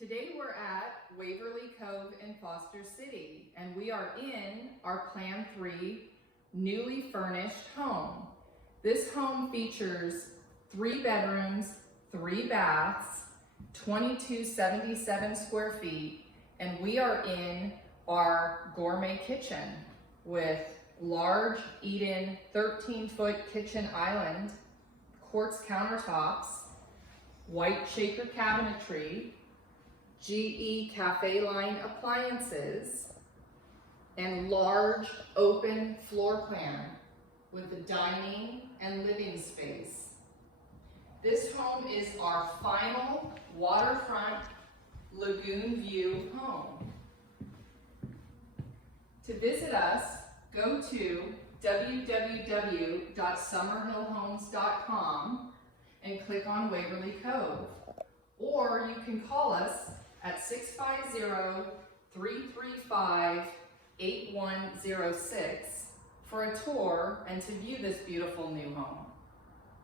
Today we're at Waverly Cove in Foster City, and we are in our Plan 3 newly furnished home. This home features 3 bedrooms, 3 baths, 2277 square feet, and we are in our gourmet kitchen with large eat-in 13-foot kitchen island, quartz countertops, white shaker cabinetry, GE cafe line appliances, and large open floor plan with a dining and living space. This home is our final waterfront lagoon view home. To visit us, go to www.summerhillhomes.com and click on Waverly Cove. Or you can call us at 650-335-8106 for a tour and to view this beautiful new home.